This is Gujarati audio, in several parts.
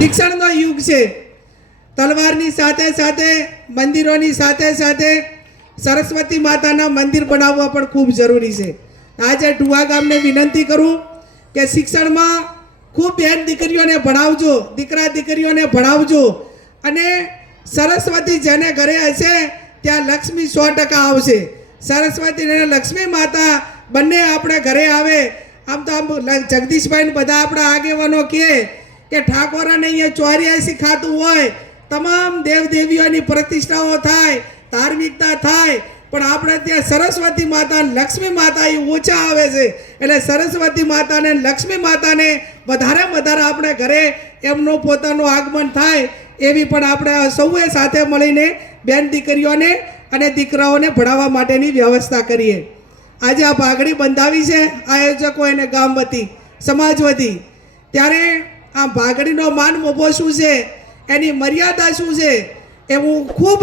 શિક્ષણનો યુગ છે. તલવારની સાથે સાથે મંદિરોની સાથે સાથે સરસ્વતી માતાના મંદિર બનાવવા પણ ખૂબ જરૂરી છે. આજે ટુવા ગામને વિનંતી કરું કે શિક્ષણમાં ખૂબ બેન દીકરીઓને ભણાવજો, દીકરા દીકરીઓને ભણાવજો અને સરસ્વતી જેને ઘરે હશે ત્યાં લક્ષ્મી 100% આવશે. સરસ્વતી અને લક્ષ્મી માતા બંને આપણે ઘરે આવે. આમ તો આમ જગદીશભાઈ બધા આપણા આગેવાનો કહે કે ઠાકોરાને અહીંયા 84 ખાતું હોય, તમામ દેવદેવીઓની પ્રતિષ્ઠાઓ થાય, ધાર્મિકતા થાય, પણ આપણે ત્યાં સરસ્વતી માતા લક્ષ્મી માતા એ ઓછા આવે છે. એટલે સરસ્વતી માતાને લક્ષ્મી માતાને વધારે આપણે ઘરે એમનું પોતાનું આગમન થાય એવી પણ આપણે સૌએ સાથે મળીને બેન દીકરીઓને અને દીકરાઓને ભણાવવા માટેની વ્યવસ્થા કરીએ. આજે આ ભાગડી બંધાવી છે આયોજકો અને ગામ વતી સમાજ વતી. ત્યારે આ ભાગડીનો માન મોભો શું છે, એની મર્યાદા શું છે એ હું ખૂબ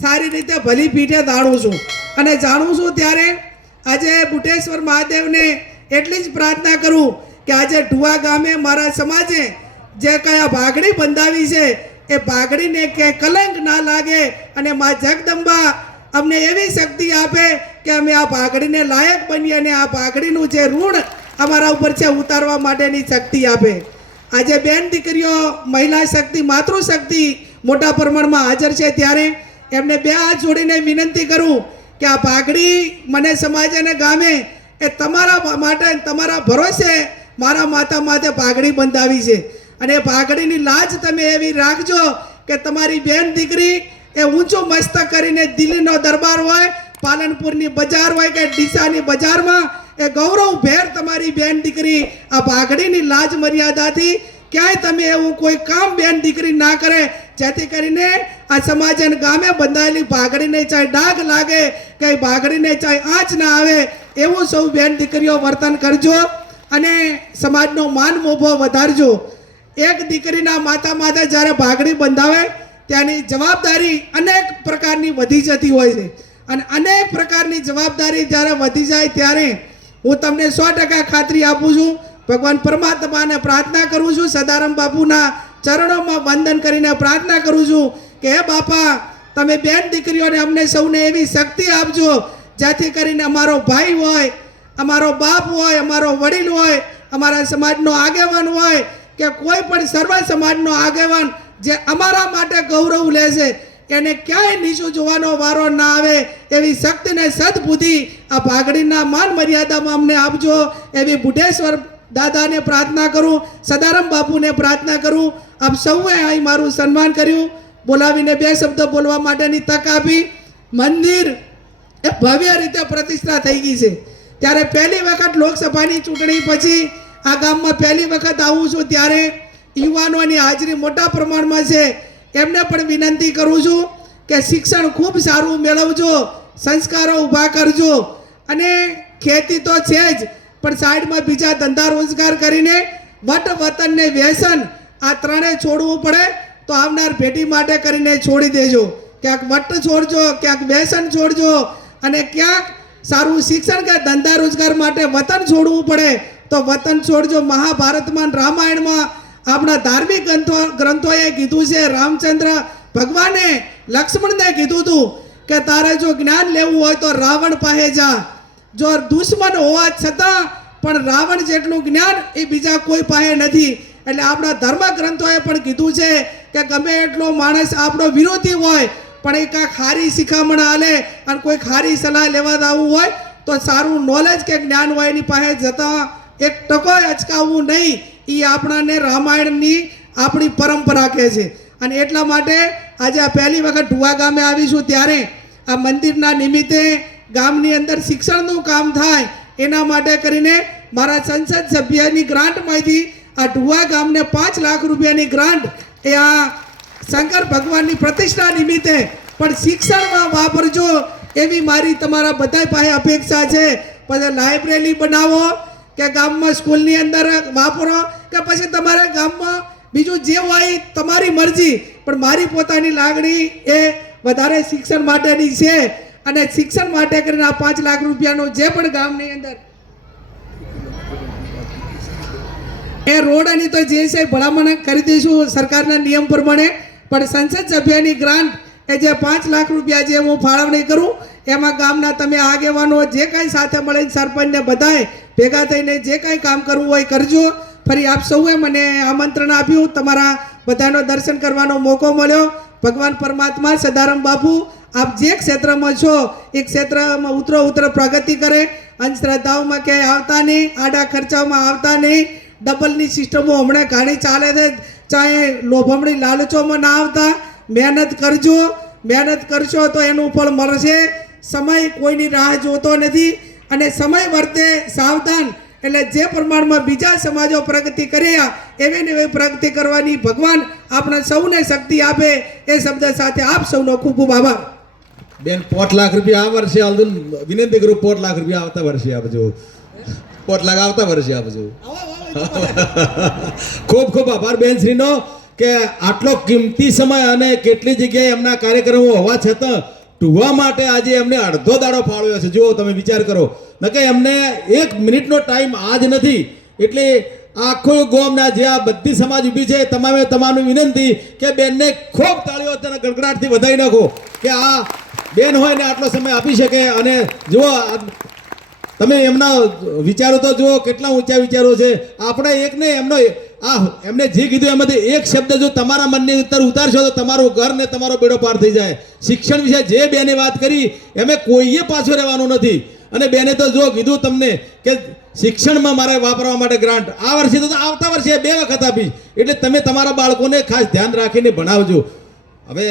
સારી રીતે ભલી પીઠે જાણું છું અને જાણું છું. ત્યારે આજે બુટેશ્વર મહાદેવને એટલી જ પ્રાર્થના કરું કે આજે ટુવા ગામે મારા સમાજે જે કયા ભાગડી બંધાવી છે એ ભાગડીને કે કલંક ના લાગે અને મા જગદંબા અમને એવી શક્તિ આપે કે અમે આ ભાગડીને લાયક બનીએ અને આ ભાગડીનું જે ઋણ અમારા ઉપર છે ઉતારવા માટેની શક્તિ આપે. આજે બેન દીકરીઓ મહિલા શક્તિ માતૃશક્તિ મોટા પ્રમાણમાં હાજર છે. ત્યારે એમને બે હાથ જોડીને વિનંતી કરું કે આ ભાગડી મને સમાજ અને ગામે એ તમારા માટે તમારા ભરોસે મારા માતા માથે ભાગડી બંધાવી છે અને ભાગડીની લાજ તમે એવી રાખજો કે તમારી બેન દીકરી એ ઊંચું મસ્તક કરીને દિલ્હીનો દરબાર હોય, પાલનપુરની બજાર હોય કે ડીસાની બજારમાં એ ગૌરવભેર તમારી બેન દીકરી આ ભાગડીની લાજ મર્યાદાથી ક્યાંય તમે એવું કોઈ કામ બેન દીકરી ના કરે જેથી કરીને આ સમાજ અને ગામે બંધાયેલી ભાગડીને ચાહે ડાઘ લાગે કે ભાગડીને ચાહે આંચ ના આવે એવું સૌ બેન દીકરીઓ વર્તન કરજો અને સમાજનો માન મોભો વધારજો. એક દીકરીના માતા માથે જ્યારે ભાગડી બંધાવે ત્યાંની જવાબદારી અનેક પ્રકારની વધી જતી હોય છે અને અનેક પ્રકારની જવાબદારી જ્યારે વધી જાય ત્યારે હું તમને 100% ખાતરી આપું છું. ભગવાન પરમાત્માને પ્રાર્થના કરું છું, સદારામ બાપુના ચરણોમાં વંદન કરીને પ્રાર્થના કરું છું કે હે બાપા તમે બેન દીકરીઓને અમને સૌને એવી શક્તિ આપજો જેથી કરીને અમારો ભાઈ હોય, અમારો બાપ હોય, અમારો વડીલ હોય, અમારા સમાજનો આગેવાન હોય કે કોઈ પણ સર્વ સમાજનો આગેવાન જે અમારા માટે ગૌરવ લે છે એને ક્યાંય નીચું જોવાનો વારો ના આવે એવી શક્તિને સદબુદ્ધિ આ ભાગડીના માન મર્યાદામાં અમને આપજો એવી બુઢેશ્વર દાદાને પ્રાર્થના કરું, સદારામ બાપુને પ્રાર્થના કરું. આપ સૌએ અહીં મારું સન્માન કર્યું, બોલાવીને બે શબ્દ બોલવા માટેની તક આપી. મંદિર એ ભવ્ય રીતે પ્રતિષ્ઠા થઈ ગઈ છે. ત્યારે પહેલી વખત લોકસભાની ચૂંટણી પછી આ ગામમાં પહેલી વખત આવું છું ત્યારે યુવાનોની હાજરી મોટા પ્રમાણમાં છે. એમને પણ વિનંતી કરું છું કે શિક્ષણ ખૂબ સારું મેળવજો, સંસ્કારો ઊભા કરજો, અને ખેતી તો છે જ પણ સાઈડમાં બીજા ધંધા રોજગાર કરીને વતન ને વ્યસન આ ત્રણેય છોડવું પડે તો આવનાર પેઢી માટે કરીને છોડી દેજો. ક્યાંક વટ છોડજો, ક્યાંક વ્યસન છોડજો, અને ક્યાંક સારું શિક્ષણ કે ધંધા રોજગાર માટે વતન છોડવું પડે તો વતન છોડજો. મહાભારતમાં રામાયણમાં આપણા ધાર્મિક ગ્રંથોએ કીધું છે, રામચંદ્ર ભગવાને લક્ષ્મણને કીધું હતું કે તારે જો જ્ઞાન લેવું હોય તો રાવણ પાસે જા. જો દુશ્મન હોવા છતાં પણ રાવણ જેટલું જ્ઞાન એ બીજા કોઈ પાસે નથી. એટલે આપણા ધર્મ ગ્રંથોએ પણ કીધું છે કે ગમે એટલો માણસ આપણો વિરોધી હોય પણ એ કાંઈક ખારી શિખામણ આલે અને કોઈ ખારી સલાહ લેવા આવવું હોય તો સારું નોલેજ કે જ્ઞાન હોય એની પાસે જતા એક ટકોય અચકાવવું નહીં. એ આપણાને રામાયણની આપણી પરંપરા કહે છે. અને એટલા માટે આજે આ પહેલી વખત ઢુવા ગામે આવીશું ત્યારે આ મંદિરના નિમિત્તે ગામની અંદર શિક્ષણનું કામ થાય એના માટે કરીને મારા સંસદ સભ્યની ગ્રાન્ટમાંથી આ ઢુવા ગામને 5 લાખ રૂપિયાની ગ્રાન્ટ એ આ શંકર ભગવાનની પ્રતિષ્ઠા નિમિત્તે પણ શિક્ષણમાં વાપરજો એવી મારી તમારા બધા પાસે અપેક્ષા છે. પછી લાઇબ્રેરી બનાવો કે ગામમાં સ્કૂલની અંદર વાપરો કે પછી તમારે ગામમાં બીજું જે હોય તમારી મરજી, પણ મારી પોતાની લાગણી એ વધારે શિક્ષણ માટેની છે. અને શિક્ષણ માટે કરીને આ 5 લાખ રૂપિયાનો જે પણ ગામની અંદર એ રોડની તો જે છે ભલામણ કરી દઈશું સરકારના નિયમ પ્રમાણે. પણ સંસદ સભ્યની ગ્રાન્ટ એ જે 5 લાખ રૂપિયા જે હું ફાળવણી કરું એમાં ગામના તમે આગેવાનો જે કાંઈ સાથે મળીને સરપંચને બધાએ ભેગા થઈને જે કાંઈ કામ કરવું હોય કરજો. ફરી આપ સૌએ મને આમંત્રણ આપ્યું, તમારા બધાનો દર્શન કરવાનો મોકો મળ્યો. ભગવાન પરમાત્મા સદારામ બાપુ આપ જે ક્ષેત્રમાં છો એ ક્ષેત્રમાં ઉતરો પ્રગતિ કરે. અંધશ્રદ્ધાઓમાં ક્યાંય આવતા નહીં, આડા ખર્ચાઓમાં આવતા નહીં. ડબલની સિસ્ટમો હમણાં ઘણી ચાલે છે, ચાહે લોભમણી લાલચોમાં ના આવતા. મહેનત કરશો તો એનું ફળ મળશે. સમય કોઈની રાહ જોતો નથી અને સમય વર્તે સાવધાન. એટલે જે પ્રમાણમાં બીજા સમાજો પ્રગતિ કર્યા એવી ને એવી પ્રગતિ કરવાની ભગવાન આપણે સૌને શક્તિ આપે એ શબ્દ સાથે આપ સૌનો ખૂબ ખૂબ આભાર. બેન 5 લાખ રૂપિયા આ વર્ષે આવતું વિનંતી કરું, 5 લાખ રૂપિયા આવતા વર્ષે આપજો. 5 લાખ આવતા વર્ષે આપજો. ખૂબ ખૂબ આભાર બેનશ્રીનો કે આટલો કિંમતી સમય અને કેટલી જગ્યાએ એમના કાર્યક્રમો હોવા છતાં ઢુવા માટે આજે એમને અડધો દાડો ફાળવ્યો છે. જુઓ તમે વિચાર કરો, નકે એમને 1 મિનિટનો ટાઈમ આજ નથી. એટલે આખો ગામના જે આ બધી સમાજ ઊભી છે તમારી વિનંતી કે બેનને ખૂબ તાળીઓ અને ગડગડાટથી વધાવી નાખો કે આ બેન હોય ને આટલો સમય આપી શકે. અને જુઓ તમે એમના વિચારો તો જુઓ કેટલા ઊંચા વિચારો છે. આપણે એક ને એમને જે કીધું એમાંથી એક શબ્દ જો તમારા મનની અંદર ઉતારશો તો તમારું ઘર ને તમારો બેડો પાર થઈ જાય. શિક્ષણ વિશે જે બેને વાત કરી એમે કોઈએ પાછો રહેવાનું નથી. અને બેને તો જો કીધું તમને કે શિક્ષણમાં મારે વાપરવા માટે ગ્રાન્ટ આ વર્ષે તો આવતા વર્ષે 2 વખત આપીશ. એટલે તમે તમારા બાળકોને ખાસ ધ્યાન રાખીને ભણાવજો. હવે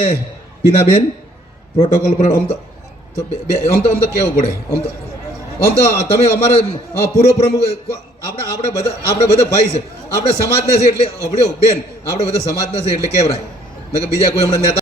પીનાબેન પ્રોટોકોલ પર આમ તો કહેવું પડે. આમ તો તમે અમારા પૂર્વ પ્રમુખ આપણે બધા ભાઈ છે, આપણે સમાજના છે એટલે બેન આપણે બધા સમાજના છે એટલે કહેવાય. બીજા કોઈ હમણાં નેતા